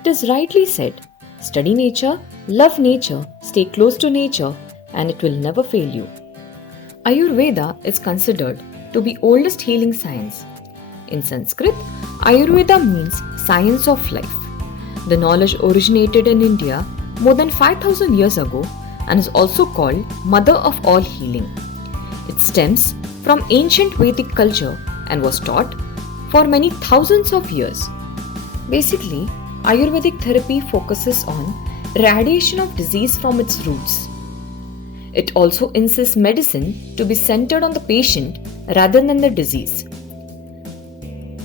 It is rightly said, study nature, love nature, stay close to nature, and it will never fail you. Ayurveda is considered to be oldest healing science. In Sanskrit, Ayurveda means science of life. The knowledge originated in India more than 5000 years ago and is also called Mother of all healing. It stems from ancient Vedic culture and was taught for many thousands of years. Basically, Ayurvedic therapy focuses on eradication of disease from its roots. It also insists medicine to be centered on the patient rather than the disease.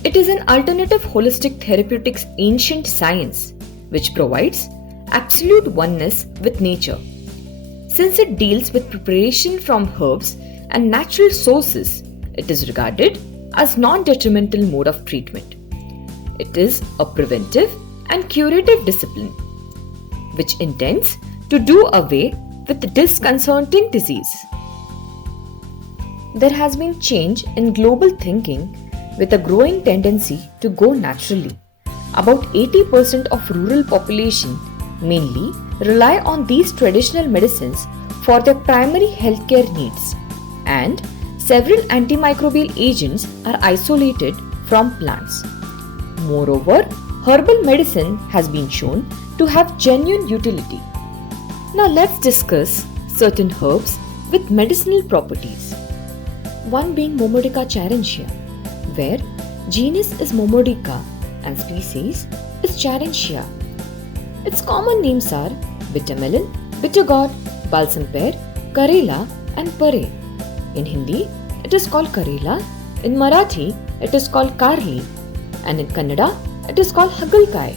It is an alternative holistic therapeutics ancient science which provides absolute oneness with nature. Since it deals with preparation from herbs and natural sources, it is regarded as non-detrimental mode of treatment. It is a preventive and curative discipline which intends to do away with disconcerting disease. There has been change in global thinking with a growing tendency to go naturally. About 80% of rural population mainly rely on these traditional medicines for their primary healthcare needs, and several antimicrobial agents are isolated from plants. Moreover, herbal medicine has been shown to have genuine utility. Now let's discuss certain herbs with medicinal properties. One being Momordica charentia, where genus is Momordica and species is Charentia. Its common names are bittermelon, bittergourd, balsam pear, karela and pare. In Hindi, it is called karela, in Marathi, it is called karli, and in Kannada, it is called hagalkai.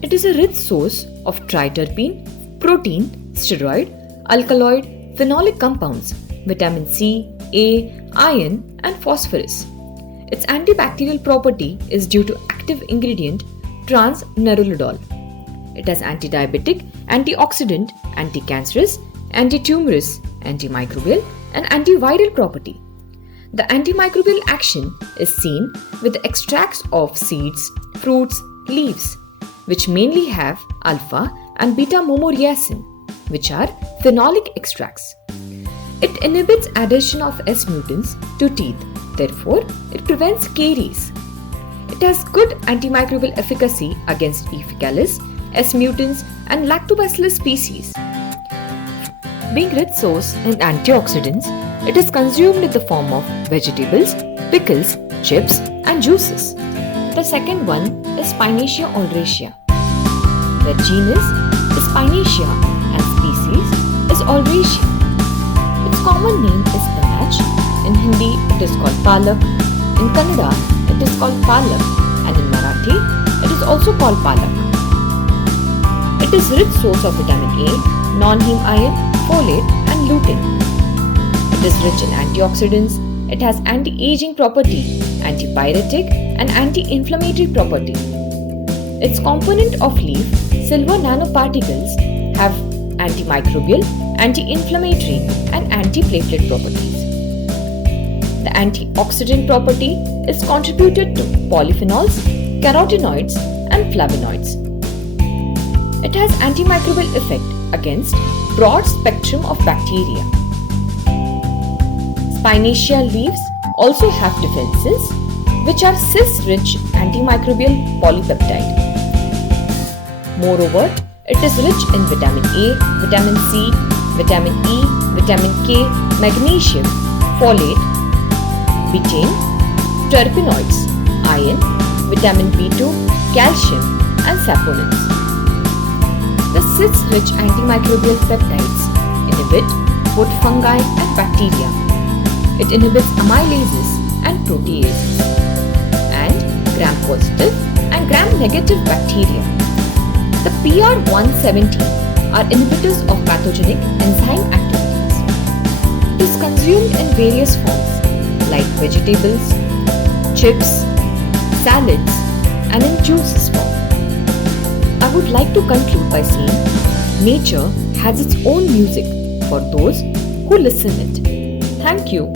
It is a rich source of triterpene, protein, steroid, alkaloid, phenolic compounds, vitamin C, A, iron and phosphorus. Its antibacterial property is due to active ingredient trans-nerolidol. It has anti-diabetic, antioxidant, anti-cancerous, anti-tumorous, antimicrobial and antiviral property. The antimicrobial action is seen with the extracts of seeds, fruits, leaves, which mainly have alpha and beta momoriacin, which are phenolic extracts. It inhibits adhesion of S mutants to teeth, therefore it prevents caries. It has good antimicrobial efficacy against E. faecalis, S mutants and lactobacillus species. Being rich source in antioxidants, it is consumed in the form of vegetables, pickles, chips and juices. The second one is Spinacia oleracea. The genus is Spinacia and species is Oleracea. Its common name is spinach. In Hindi, it is called palak. In Kannada, it is called palak, and in Marathi, it is also called palak. It is rich source of vitamin A, non-heme iron, folate, and lutein. It is rich in antioxidants. It has anti-aging property, antipyretic, and anti-inflammatory property. Its component of leaf, silver nanoparticles, have antimicrobial, anti-inflammatory, and antiplatelet properties. The antioxidant property is contributed to polyphenols, carotenoids, and flavonoids. It has antimicrobial effect against broad spectrum of bacteria. Spinacia leaves also have defenses, which are cis-rich antimicrobial polypeptide. Moreover, it is rich in vitamin A, vitamin C, vitamin E, vitamin K, magnesium, folate, betaine, terpenoids, iron, vitamin B2, calcium, and saponins. The cis-rich antimicrobial peptides inhibit both fungi and bacteria. It inhibits amylases and proteases and gram-positive and gram-negative bacteria. The PR170 are inhibitors of pathogenic enzyme activities. It is consumed in various forms like vegetables, chips, salads, and in juices form. I would like to conclude by saying nature has its own music for those who listen it. Thank you.